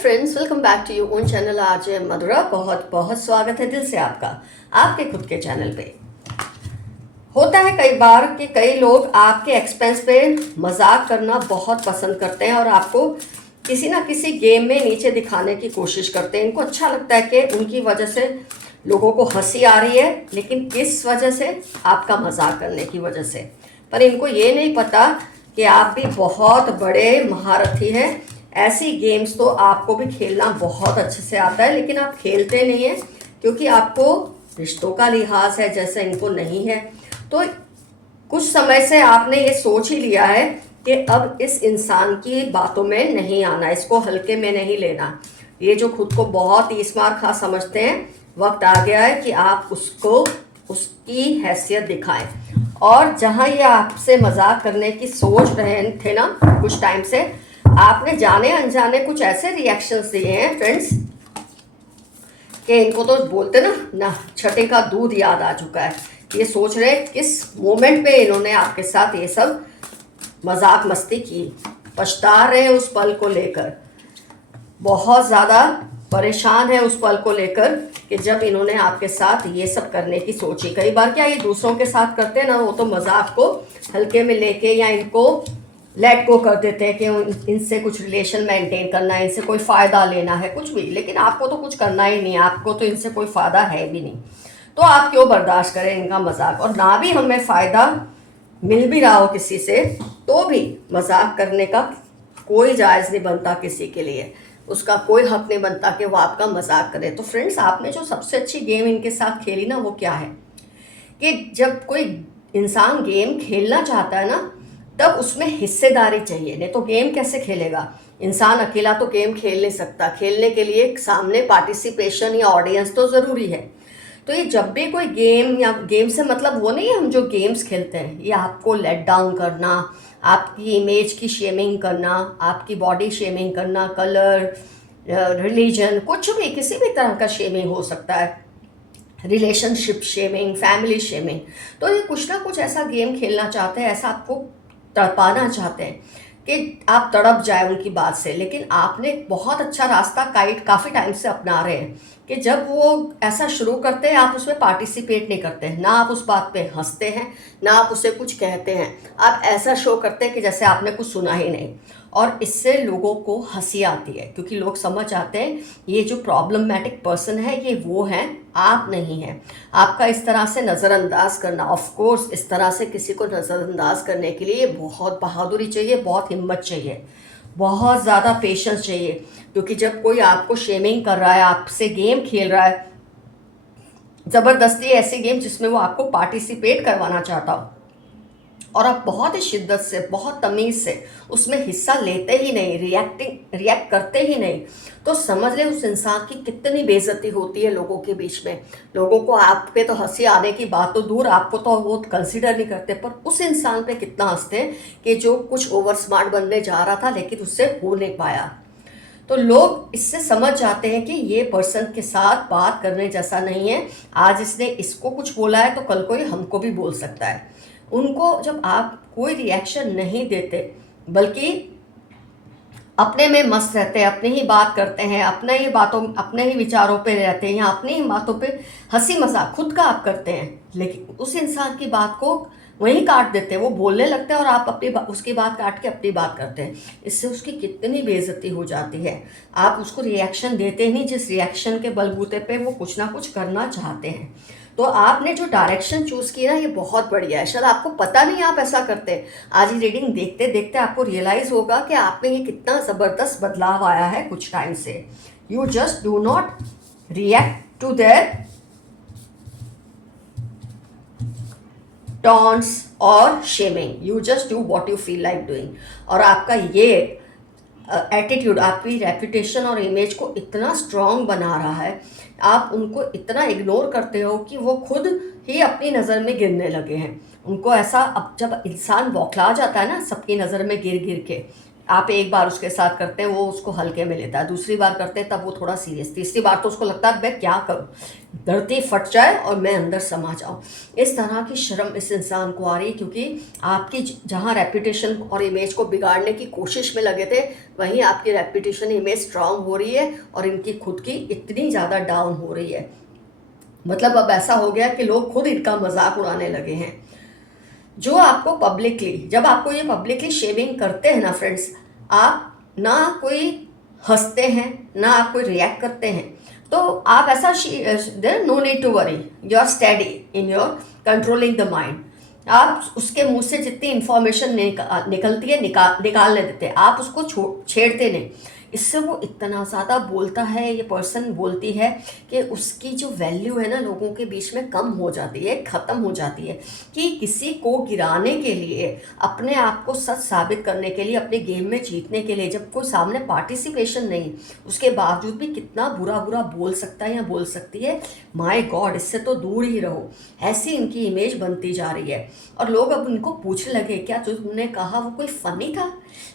Friends, welcome back to your own channel RJ Madhura. बहुत बहुत स्वागत है दिल से आपका आपके खुद के चैनल पे। होता है कई बार कि कई लोग आपके एक्सपेंस पे मजाक करना बहुत पसंद करते हैं और आपको किसी ना किसी गेम में नीचे दिखाने की कोशिश करते हैं। इनको अच्छा लगता है कि उनकी वजह से लोगों को हंसी आ रही है, लेकिन किस वजह से? आपका मजाक करने की वजह से। पर इनको ये नहीं पता कि आप भी बहुत बड़े महारथी हैं। ऐसी गेम्स तो आपको भी खेलना बहुत अच्छे से आता है, लेकिन आप खेलते नहीं हैं क्योंकि आपको रिश्तों का लिहाज है, जैसा इनको नहीं है। तो कुछ समय से आपने ये सोच ही लिया है कि अब इस इंसान की बातों में नहीं आना, इसको हल्के में नहीं लेना। ये जो खुद को बहुत ही स्मार्ट खा समझते हैं, वक्त आ गया है कि आप उसको उसकी हैसियत दिखाएं। और जहां ये आपसे मजाक करने की सोच रहे थे ना कुछ टाइम से, आपने जाने अनजाने कुछ ऐसे रिएक्शंस दिए हैं फ्रेंड्स कि इनको तो बोलते ना छठे का दूध याद आ चुका है। ये सोच रहे किस मोमेंट पे इन्होंने आपके साथ ये सब मजाक मस्ती की, पछता रहे हैं उस पल को लेकर। बहुत ज़्यादा परेशान है उस पल को लेकर कि जब इन्होंने आपके साथ ये सब करने की सोची। कई बार क्या ये दूसरों के साथ करते हैं ना, वो तो मजाक को हल्के में लेके या इनको लेट गो कर देते हैं कि इनसे कुछ रिलेशन मेंटेन करना है, इनसे कोई फ़ायदा लेना है, कुछ भी। लेकिन आपको तो कुछ करना ही नहीं है, आपको तो इनसे कोई फ़ायदा है भी नहीं। तो आप क्यों बर्दाश्त करें इनका मजाक? और ना भी हमें फ़ायदा मिल भी रहा हो किसी से, तो भी मजाक करने का कोई जायज़ नहीं बनता किसी के लिए। उसका कोई हक नहीं बनता कि वो आपका मजाक करे। तो फ्रेंड्स, आपने जो सबसे अच्छी गेम इनके साथ खेली ना, वो क्या है कि जब कोई इंसान गेम खेलना चाहता है ना, तब उसमें हिस्सेदारी चाहिए। नहीं तो गेम कैसे खेलेगा? इंसान अकेला तो गेम खेल नहीं सकता। खेलने के लिए सामने पार्टिसिपेशन या ऑडियंस तो ज़रूरी है। तो ये जब भी कोई गेम, या गेम से मतलब वो नहीं है हम जो गेम्स खेलते हैं, ये आपको लेट डाउन करना, आपकी इमेज की शेमिंग करना, आपकी बॉडी शेमिंग करना, कलर, रिलीजन, कुछ भी, किसी भी तरह का शेमिंग हो सकता है, रिलेशनशिप शेमिंग, फैमिली शेमिंग। तो ये कुछ ना कुछ ऐसा गेम खेलना चाहते हैं, ऐसा आपको तड़पाना चाहते हैं कि आप तड़प जाए उनकी बात से। लेकिन आपने एक बहुत अच्छा रास्ता काफ़ी टाइम से अपना रहे हैं कि जब वो ऐसा शुरू करते हैं, आप उसमें पार्टिसिपेट नहीं करते हैं, ना आप उस बात पे हंसते हैं, ना आप उसे कुछ कहते हैं। आप ऐसा शो करते हैं कि जैसे आपने कुछ सुना ही नहीं। और इससे लोगों को हंसी आती है क्योंकि लोग समझ आते हैं ये जो प्रॉब्लमैटिक पर्सन है ये वो हैं, आप नहीं हैं। आपका इस तरह से नज़रअंदाज करना, ऑफ कोर्स इस तरह से किसी को नज़रअंदाज करने के लिए बहुत बहादुरी चाहिए, बहुत हिम्मत चाहिए, बहुत ज़्यादा पेशेंस चाहिए। क्योंकि जब कोई आपको शेमिंग कर रहा है, आपसे गेम खेल रहा है, ज़बरदस्ती ऐसी गेम जिसमें वो आपको पार्टिसिपेट करवाना चाहता हो, और आप बहुत ही शिद्दत से, बहुत तमीज़ से उसमें हिस्सा लेते ही नहीं, रिएक्ट करते ही नहीं, तो समझ ले उस इंसान की कितनी बेइज्जती होती है लोगों के बीच में। लोगों को आप पे तो हंसी आने की बात तो दूर, आपको तो वो कंसिडर नहीं करते, पर उस इंसान पे कितना हंसते हैं कि जो कुछ ओवर स्मार्ट बनने जा रहा था लेकिन उससे हो नहीं पाया। तो लोग इससे समझ जाते हैं कि ये पर्सन के साथ बात करने जैसा नहीं है। आज इसने इसको कुछ बोला है तो कल को ये हमको भी बोल सकता है। उनको जब आप कोई रिएक्शन नहीं देते, बल्कि अपने में मस्त रहते हैं, अपनी ही बात करते हैं, अपने ही बातों, अपने ही विचारों पे रहते हैं, या अपनी ही बातों पे हंसी मजाक खुद का आप करते हैं, लेकिन उस इंसान की बात को वहीं काट देते हैं। वो बोलने लगते हैं और आप उसकी बात काट के अपनी बात करते हैं। इससे उसकी कितनी बेइज्जती हो जाती है। आप उसको रिएक्शन देते ही नहीं जिस रिएक्शन के बलबूते पे वो कुछ ना कुछ करना चाहते हैं। तो आपने जो डायरेक्शन चूज़ की ना, ये बहुत बढ़िया है। शायद आपको पता नहीं आप ऐसा करते हैं। आज ये रीडिंग देखते देखते आपको रियलाइज़ होगा कि आप में ये कितना ज़बरदस्त बदलाव आया है कुछ टाइम से। You just do not react to their taunts और shaming, you just do what you feel like doing. और आपका ये एटीट्यूड आपकी रेपुटेशन और इमेज को इतना स्ट्रॉन्ग बना रहा है। आप उनको इतना इग्नोर करते हो कि वो खुद ही अपनी नज़र में गिरने लगे हैं। उनको ऐसा, अब जब इंसान बौखला जाता है ना सबकी नज़र में गिर गिर के, आप एक बार उसके साथ करते हैं, वो उसको हल्के में लेता है, दूसरी बार करते हैं तब वो थोड़ा सीरियस, तीसरी बार तो उसको लगता है मैं क्या करूं, धरती फट जाए और मैं अंदर समा जाऊं। इस तरह की शर्म इस इंसान को आ रही है, क्योंकि आपकी जहां रेपुटेशन और इमेज को बिगाड़ने की कोशिश में लगे थे, वहीं आपकी रेपुटेशन इमेज स्ट्रांग हो रही है और इनकी खुद की इतनी ज़्यादा डाउन हो रही है। मतलब अब ऐसा हो गया कि लोग खुद इनका मजाक उड़ाने लगे हैं। जो आपको पब्लिकली, जब आपको ये पब्लिकली शेमिंग करते हैं ना फ्रेंड्स, आप ना कोई हंसते हैं ना आप कोई रिएक्ट करते हैं, तो आप ऐसा, there no need to worry, you are steady in your controlling the mind. आप उसके मुंह से जितनी इंफॉर्मेशन निकलती है निकालने देते हैं, आप उसको छेड़ते नहीं। इससे वो इतना ज़्यादा बोलता है, ये पर्सन बोलती है कि उसकी जो वैल्यू है ना लोगों के बीच में कम हो जाती है, ख़त्म हो जाती है। कि किसी को गिराने के लिए, अपने आप को सच साबित करने के लिए, अपने गेम में जीतने के लिए, जब कोई सामने पार्टिसिपेशन नहीं, उसके बावजूद भी कितना बुरा बुरा बोल सकता है या बोल सकती है, माय गॉड, इससे तो दूर ही रहो। ऐसी इनकी इमेज बनती जा रही है। और लोग अब इनको पूछने लगे, क्या जो तुमने कहा वो कोई फ़नी था,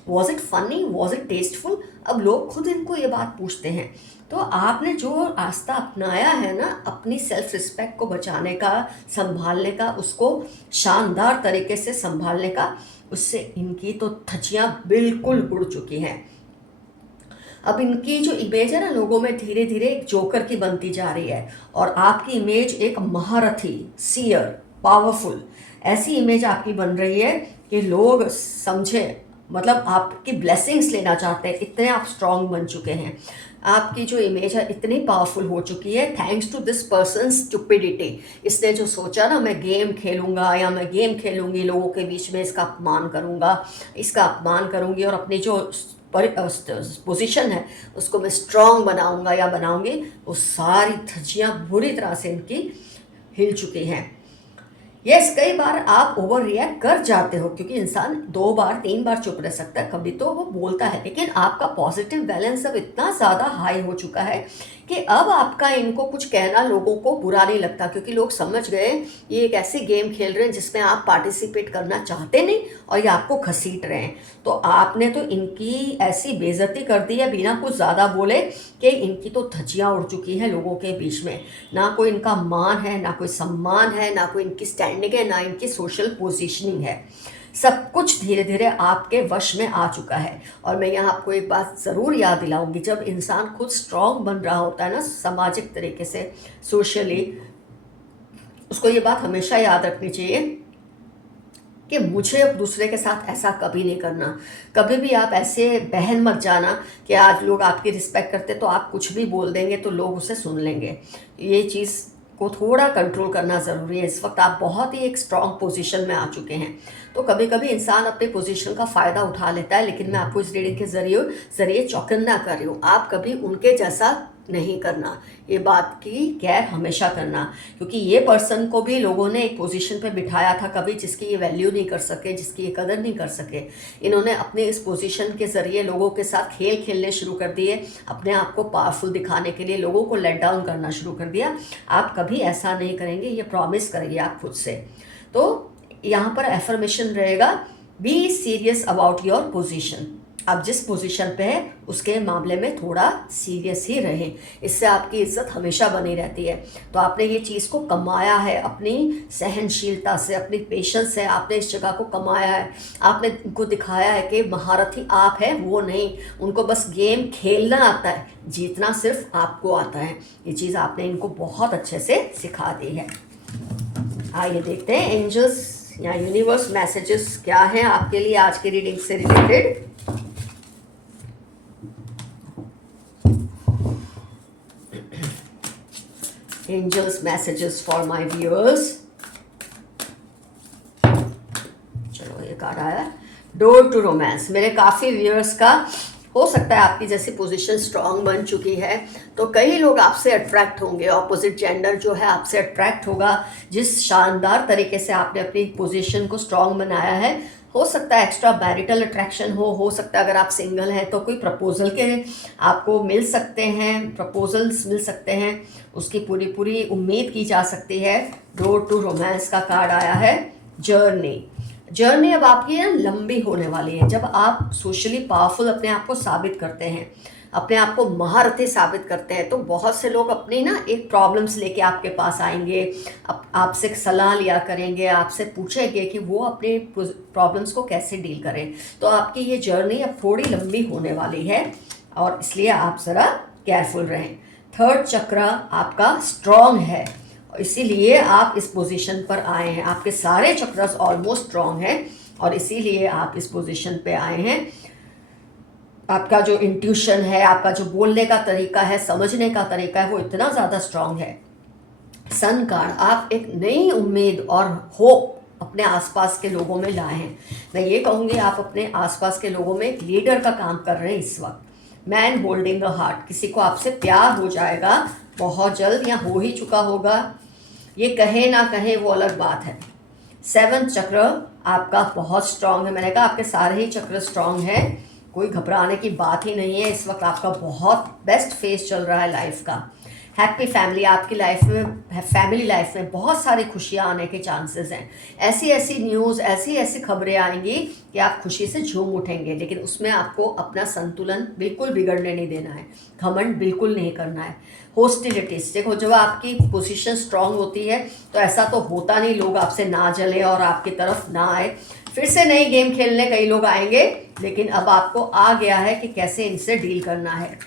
was it funny, was it tasteful. अब लोग खुद इनको ये बात पूछते हैं। तो आपने जो रास्ता अपनाया है ना अपनी सेल्फ रिस्पेक्ट को बचाने का, संभालने का, उसको शानदार तरीके से संभालने का, उससे इनकी तो धज्जियां बिल्कुल उड़ चुकी हैं। अब इनकी जो इमेज है ना लोगों में धीरे धीरे एक जोकर की बनती जा रही है, और आपकी इमेज एक महारथी, सीयर, पावरफुल, ऐसी इमेज आपकी बन रही है कि लोग समझे, मतलब आपकी ब्लेसिंग्स लेना चाहते हैं, इतने आप स्ट्रांग बन चुके हैं। आपकी जो इमेज है इतनी पावरफुल हो चुकी है thanks to this person stupidity. इसने जो सोचा ना मैं गेम खेलूंगा या मैं गेम खेलूंगी, लोगों के बीच में इसका अपमान करूंगा, इसका अपमान करूंगी और अपनी जो पोजीशन है उसको मैं स्ट्रांग बनाऊंगा या बनाऊंगी, वो सारी धज्जियां बुरी तरह से इनकी हिल चुकी हैं। यस, कई बार आप ओवर रिएक्ट कर जाते हो, क्योंकि इंसान 2 बार 3 बार चुप रह सकता है, कभी तो वो बोलता है, लेकिन आपका पॉजिटिव बैलेंस अब इतना ज़्यादा हाई हो चुका है कि अब आपका इनको कुछ कहना लोगों को बुरा नहीं लगता, क्योंकि लोग समझ गए ये एक ऐसी गेम खेल रहे हैं जिसमें आप पार्टिसिपेट करना चाहते नहीं और ये आपको घसीट रहे हैं। तो आपने तो इनकी ऐसी बेइज्जती कर दी है बिना कुछ ज़्यादा बोले कि इनकी तो धज्जियाँ उड़ चुकी हैं लोगों के बीच में। ना कोई इनका मान है, ना कोई सम्मान है, ना कोई इनकी स्टैंडिंग है, ना इनकी सोशल पोजीशनिंग है। सब कुछ धीरे धीरे आपके वश में आ चुका है। और मैं यहाँ आपको एक बात ज़रूर याद दिलाऊंगी, जब इंसान खुद स्ट्रांग बन रहा होता है ना सामाजिक तरीके से, सोशली, उसको ये बात हमेशा याद रखनी चाहिए कि मुझे अब दूसरे के साथ ऐसा कभी नहीं करना। कभी भी आप ऐसे बहन मत जाना कि आज लोग आपकी रिस्पेक्ट करते तो आप कुछ भी बोल देंगे तो लोग उसे सुन लेंगे। ये चीज़ को थोड़ा कंट्रोल करना ज़रूरी है। इस वक्त आप बहुत ही एक स्ट्रांग पोजीशन में आ चुके हैं, तो कभी कभी इंसान अपने पोजीशन का फ़ायदा उठा लेता है, लेकिन मैं आपको इस रीडिंग के ज़रिए चौकन्ना कर रही हूँ, आप कभी उनके जैसा नहीं करना, ये बात की केयर हमेशा करना। क्योंकि ये पर्सन को भी लोगों ने एक पोजीशन पे बिठाया था कभी, जिसकी ये वैल्यू नहीं कर सके, जिसकी ये कदर नहीं कर सके। इन्होंने अपने इस पोजीशन के ज़रिए लोगों के साथ खेल खेलने शुरू कर दिए, अपने आप को पावरफुल दिखाने के लिए लोगों को लेट डाउन करना शुरू कर दिया। आप कभी ऐसा नहीं करेंगे, ये प्रॉमिस करेंगे आप खुद से। तो यहाँ पर एफर्मेशन रहेगा, be serious about your position. आप जिस पोजीशन पे है उसके मामले में थोड़ा सीरियस ही रहें, इससे आपकी इज्जत हमेशा बनी रहती है। तो आपने ये चीज़ को कमाया है अपनी सहनशीलता से, अपनी पेशेंस से, आपने इस जगह को कमाया है। आपने उनको दिखाया है कि महारथी आप है, वो नहीं, उनको बस गेम खेलना आता है, जीतना सिर्फ आपको आता है। ये चीज़ आपने इनको बहुत अच्छे से सिखा दी है। आइए देखते हैं एंजल्स या यूनिवर्स मैसेजेस क्या हैं आपके लिए आज की रीडिंग से related. Angels messages for my viewers. चलो ये कार्ड आया, डोर टू रोमांस। मेरे काफ़ी व्यूअर्स का हो सकता है आपकी जैसी पोजीशन स्ट्रांग बन चुकी है, तो कई लोग आपसे अट्रैक्ट होंगे, ऑपोजिट जेंडर जो है आपसे अट्रैक्ट होगा। जिस शानदार तरीके से आपने अपनी पोजीशन को स्ट्रांग बनाया है, हो सकता है एक्स्ट्रा मैरिटल अट्रैक्शन हो सकता है अगर आप सिंगल हैं तो कोई प्रपोजल के आपको मिल सकते हैं, प्रपोजल्स मिल सकते हैं, उसकी पूरी उम्मीद की जा सकती है। डोर टू रोमांस का कार्ड आया है, जर्नी। जर्नी अब आपकी ना लंबी होने वाली है। जब आप सोशली पावरफुल अपने आप को साबित करते हैं, अपने आप को महारथी साबित करते हैं, तो बहुत से लोग अपनी ना एक प्रॉब्लम्स लेके आपके पास आएंगे, आपसे सलाह लिया करेंगे, आपसे पूछेंगे कि वो अपने प्रॉब्लम्स को कैसे डील करें। तो आपकी ये जर्नी अब थोड़ी लंबी होने वाली है और इसलिए आप ज़रा केयरफुल रहें। थर्ड चक्र आपका स्ट्रॉन्ग है, इसीलिए आप इस पोजीशन पर आए हैं। आपके सारे चक्रस ऑलमोस्ट स्ट्रॉन्ग हैं और इसीलिए आप इस पोजीशन पे आए हैं। आपका जो इंट्यूशन है, आपका जो बोलने का तरीका है, समझने का तरीका है, वो इतना ज़्यादा स्ट्रॉन्ग है। सन कार्ड, आप एक नई उम्मीद और होप अपने आसपास के लोगों में लाए हैं। मैं ये कहूँगी आप अपने आसपास के लोगों में एक लीडर का काम कर रहे हैं इस वक्त। मैन होल्डिंग अ हार्ट, किसी को आपसे प्यार हो जाएगा बहुत जल्द या हो ही चुका होगा, ये कहे ना कहे वो अलग बात है। 7 चक्र आपका बहुत स्ट्रांग है। मैंने कहा आपके सारे ही चक्र स्ट्रांग है, कोई घबराने की बात ही नहीं है। इस वक्त आपका बहुत बेस्ट फेज चल रहा है लाइफ का। हैप्पी फैमिली, आपकी लाइफ में, फैमिली लाइफ में बहुत सारी खुशियाँ आने के चांसेस हैं। ऐसी ऐसी न्यूज़, ऐसी ऐसी खबरें आएंगी कि आप खुशी से झूम उठेंगे, लेकिन उसमें आपको अपना संतुलन बिल्कुल बिगड़ने नहीं देना है, घमंड बिल्कुल नहीं करना है। होस्टिलिटीज, देखो जब आपकी पोजीशन स्ट्रांग होती है तो ऐसा तो होता नहीं लोग आपसे ना जले और आपकी तरफ ना आए। फिर से नई गेम खेलने कई लोग आएंगे, लेकिन अब आपको आ गया है कि कैसे इनसे डील करना है।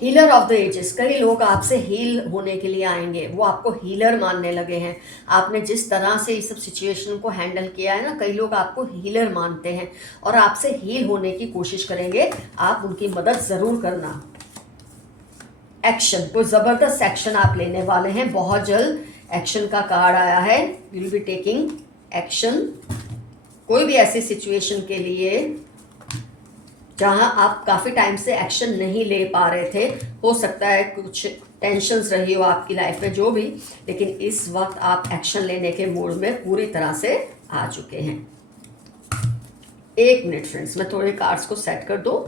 हीलर ऑफ द एजेस, कई लोग आपसे हील होने के लिए आएंगे, वो आपको हीलर मानने लगे हैं। आपने जिस तरह से इस सब सिचुएशन को हैंडल किया है ना, कई लोग आपको हीलर मानते हैं और आपसे हील होने की कोशिश करेंगे। आप उनकी मदद ज़रूर करना। एक्शन, कोई ज़बरदस्त एक्शन आप लेने वाले हैं, बहुत जल्द एक्शन का कार्ड आया है। You will be taking action, कोई भी ऐसी सिचुएशन के लिए जहां आप काफ़ी टाइम से एक्शन नहीं ले पा रहे थे। हो सकता है कुछ टेंशन्स रही हो आपकी लाइफ में, जो भी, लेकिन इस वक्त आप एक्शन लेने के मूड में पूरी तरह से आ चुके हैं। 1 मिनट फ्रेंड्स, मैं थोड़े कार्ड्स को सेट कर दूं,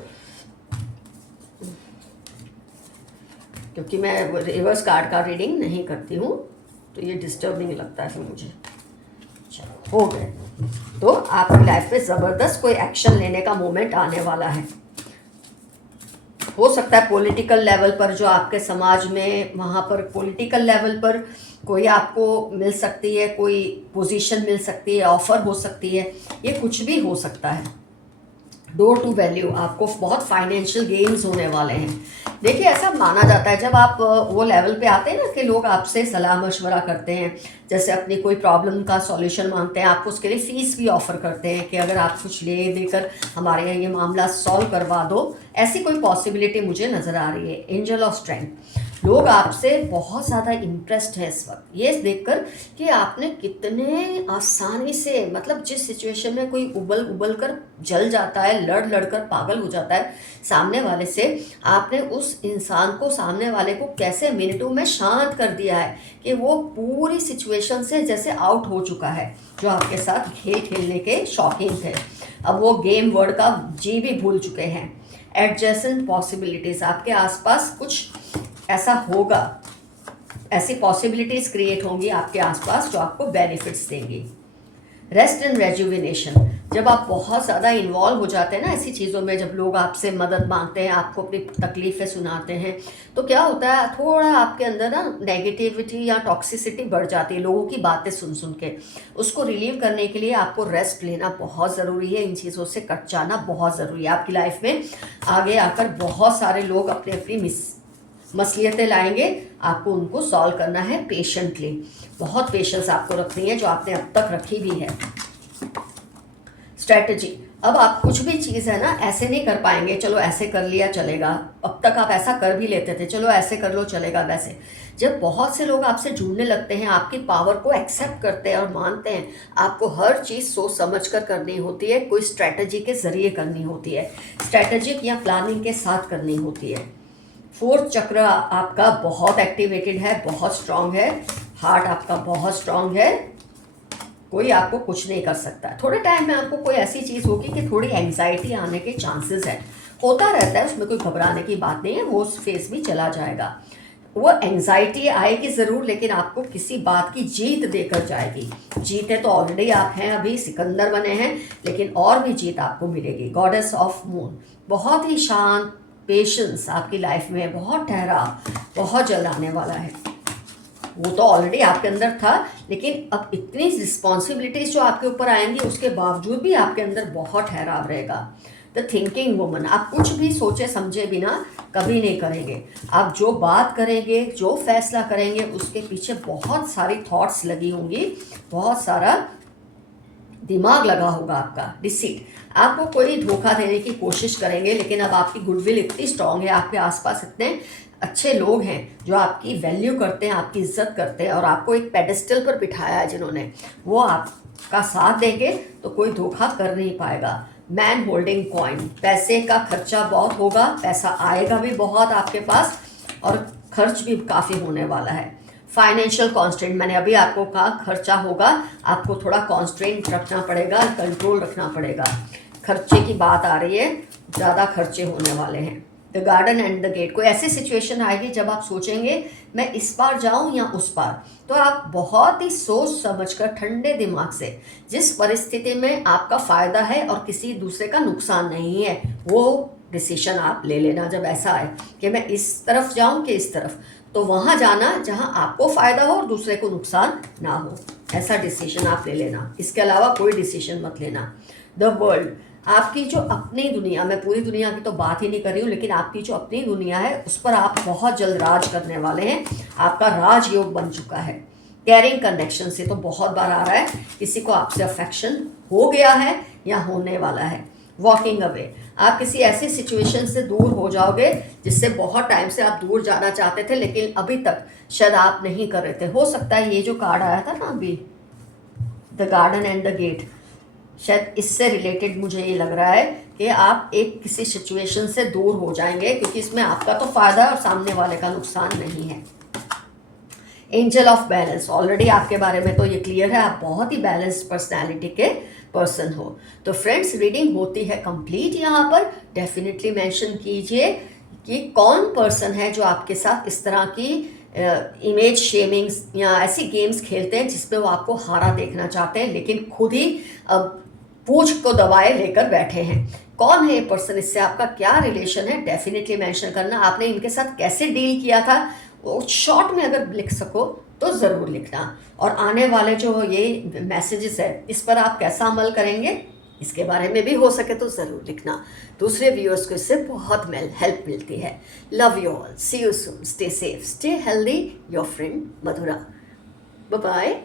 क्योंकि मैं रिवर्स कार्ड का रीडिंग नहीं करती हूँ तो ये डिस्टर्बिंग लगता है फिर मुझे। चलो, हो गए। तो आपकी लाइफ में ज़बरदस्त कोई एक्शन लेने का मोमेंट आने वाला है। हो सकता है पॉलिटिकल लेवल पर, जो आपके समाज में, वहाँ पर पॉलिटिकल लेवल पर कोई आपको मिल सकती है, कोई पोजीशन मिल सकती है, ऑफर हो सकती है, ये कुछ भी हो सकता है। डोर टू वैल्यू, आपको बहुत फाइनेंशियल गेन्स होने वाले हैं। देखिए ऐसा माना जाता है जब आप वो लेवल पे आते हैं ना कि लोग आपसे सलाह मशवरा करते हैं, जैसे अपनी कोई प्रॉब्लम का सॉल्यूशन मांगते हैं, आपको उसके लिए फ़ीस भी ऑफ़र करते हैं कि अगर आप कुछ ले देकर हमारे यहाँ ये मामला सॉल्व करवा दो। ऐसी कोई पॉसिबिलिटी मुझे नज़र आ रही है। एंजल ऑफ स्ट्रेंथ, लोग आपसे बहुत ज़्यादा इम्प्रेस्ड है इस वक्त, ये देखकर कि आपने कितने आसानी से, मतलब जिस सिचुएशन में कोई उबल कर जल जाता है, लड़ कर पागल हो जाता है सामने वाले से, आपने उस इंसान को, सामने वाले को कैसे मिनटों में शांत कर दिया है कि वो पूरी सिचुएशन से जैसे आउट हो चुका है। जो आपके साथ खेल खेलने के शौकीन थे, अब वो गेम वर्ड का जी भी भूल चुके हैं। एडजेसेंट पॉसिबिलिटीज़, आपके आसपास कुछ ऐसा होगा, ऐसी पॉसिबिलिटीज़ क्रिएट होंगी आपके आसपास जो आपको बेनिफिट्स देंगी। रेस्ट एंड रेजुविनेशन, जब आप बहुत ज़्यादा इन्वॉल्व हो जाते हैं ना ऐसी चीज़ों में, जब लोग आपसे मदद मांगते हैं, आपको अपनी तकलीफ़ें सुनाते हैं, तो क्या होता है, थोड़ा आपके अंदर ना नेगेटिविटी या टॉक्सिसिटी बढ़ जाती है लोगों की बातें सुन सुन के। उसको रिलीव करने के लिए आपको रेस्ट लेना बहुत ज़रूरी है, इन चीज़ों से कट जाना बहुत ज़रूरी है। आपकी लाइफ में आगे आकर बहुत सारे लोग अपनी अपनी मसलियतें लाएंगे, आपको उनको सॉल्व करना है पेशेंटली। बहुत पेशेंस आपको रखनी है, जो आपने अब तक रखी भी है। स्ट्रैटेजी, अब आप कुछ भी चीज़ है ना ऐसे नहीं कर पाएंगे, चलो ऐसे कर लिया चलेगा, अब तक आप ऐसा कर भी लेते थे, चलो ऐसे कर लो चलेगा। वैसे जब बहुत से लोग आपसे जुड़ने लगते हैं, आपकी पावर को एक्सेप्ट करते हैं और मानते हैं, आपको हर चीज़ सोच समझ कर करनी होती है, कोई स्ट्रैटेजी के ज़रिए करनी होती है, स्ट्रैटेजिक या प्लानिंग के साथ करनी होती है। 4th चक्र आपका बहुत एक्टिवेटेड है, बहुत स्ट्रांग है। हार्ट आपका बहुत स्ट्रांग है, कोई आपको कुछ नहीं कर सकता। थोड़े टाइम में आपको कोई ऐसी चीज़ होगी कि थोड़ी एंग्जाइटी आने के चांसेस है, होता रहता है, उसमें कोई घबराने की बात नहीं है, वो फेस भी चला जाएगा। वो एंजाइटी आएगी ज़रूर, लेकिन आपको किसी बात की जीत देकर जाएगी। जीते तो ऑलरेडी आप हैं, अभी सिकंदर बने हैं, लेकिन और भी जीत आपको मिलेगी। गॉडेस ऑफ मून, बहुत ही शांत, पेशेंस आपकी लाइफ में, बहुत ठहराव बहुत जल्द आने वाला है। वो तो ऑलरेडी आपके अंदर था, लेकिन अब इतनी रिस्पॉन्सिबिलिटीज जो आपके ऊपर आएंगी उसके बावजूद भी आपके अंदर बहुत ठहराव रहेगा। द थिंकिंग वुमन, आप कुछ भी सोचे समझे बिना कभी नहीं करेंगे। आप जो बात करेंगे, जो फैसला करेंगे, उसके पीछे बहुत सारी थॉट्स लगी होंगी, बहुत सारा दिमाग लगा होगा आपका। डिसीट, आपको कोई धोखा देने की कोशिश करेंगे, लेकिन अब आपकी गुडविल इतनी स्ट्रांग है, आपके आसपास इतने अच्छे लोग हैं जो आपकी वैल्यू करते हैं, आपकी इज्जत करते हैं और आपको एक पेडेस्टल पर बिठाया है जिन्होंने, वो आपका साथ देंगे तो कोई धोखा कर नहीं पाएगा। मैन होल्डिंग कॉइन, पैसे का खर्चा बहुत होगा, पैसा आएगा भी बहुत आपके पास और खर्च भी काफ़ी होने वाला है। फाइनेंशियल कॉन्स्टेंट, मैंने अभी आपको कहा खर्चा होगा, आपको थोड़ा कॉन्स्टेंट रखना पड़ेगा, कंट्रोल रखना पड़ेगा। खर्चे की बात आ रही है, ज़्यादा खर्चे होने वाले हैं। The garden and the gate, कोई ऐसी सिचुएशन आएगी जब आप सोचेंगे मैं इस पार जाऊं या उस पार, तो आप बहुत ही सोच समझकर ठंडे दिमाग से, जिस परिस्थिति में आपका फ़ायदा है और किसी दूसरे का नुकसान नहीं है, वो डिसीजन आप ले लेना। जब ऐसा आए कि मैं इस तरफ जाऊं कि इस तरफ, तो वहाँ जाना जहाँ आपको फ़ायदा हो और दूसरे को नुकसान ना हो, ऐसा डिसीजन आप ले लेना। इसके अलावा कोई डिसीजन मत लेना। द वर्ल्ड, आपकी जो अपनी दुनिया, मैं पूरी दुनिया की तो बात ही नहीं कर रही हूँ, लेकिन आपकी जो अपनी दुनिया है उस पर आप बहुत जल्द राज करने वाले हैं। आपका राजयोग बन चुका है। कैरिंग कनेक्शन से तो बहुत बार आ रहा है, किसी को आपसे अफेक्शन हो गया है या होने वाला है। वॉकिंग अवे, आप किसी ऐसी सिचुएशन से दूर हो जाओगे जिससे बहुत टाइम से आप दूर जाना चाहते थे, लेकिन अभी तक शायद आप नहीं कर रहे थे। हो सकता है ये जो कार्ड आया था ना अभी, the garden and the gate, शायद इससे रिलेटेड मुझे ये लग रहा है कि आप एक किसी सिचुएशन से दूर हो जाएंगे, क्योंकि इसमें आपका तो फायदा है और सामने वाले का नुकसान नहीं है। एंजल ऑफ बैलेंस, ऑलरेडी आपके बारे में तो ये क्लियर है, आप बहुत ही बैलेंस्ड पर्सनैलिटी के पर्सन हो। तो फ्रेंड्स, रीडिंग होती है कंप्लीट। यहाँ पर डेफिनेटली मेंशन कीजिए कि कौन पर्सन है जो आपके साथ इस तरह की इमेज शेमिंग्स या ऐसी गेम्स खेलते हैं जिसपे वो आपको हारा देखना चाहते हैं, लेकिन खुद ही अब पूंछ को दबाए लेकर बैठे हैं। कौन है ये पर्सन, इससे आपका क्या रिलेशन है, डेफिनेटली मेंशन करना। आपने इनके साथ कैसे डील किया था, वो शॉर्ट में अगर लिख सको तो ज़रूर लिखना। और आने वाले जो ये मैसेजेस है इस पर आप कैसा अमल करेंगे, इसके बारे में भी हो सके तो ज़रूर लिखना। दूसरे व्यूअर्स को इससे बहुत हेल्प मिलती है। Love you all, see you soon, stay safe, stay healthy, your friend Madhura. Bye bye.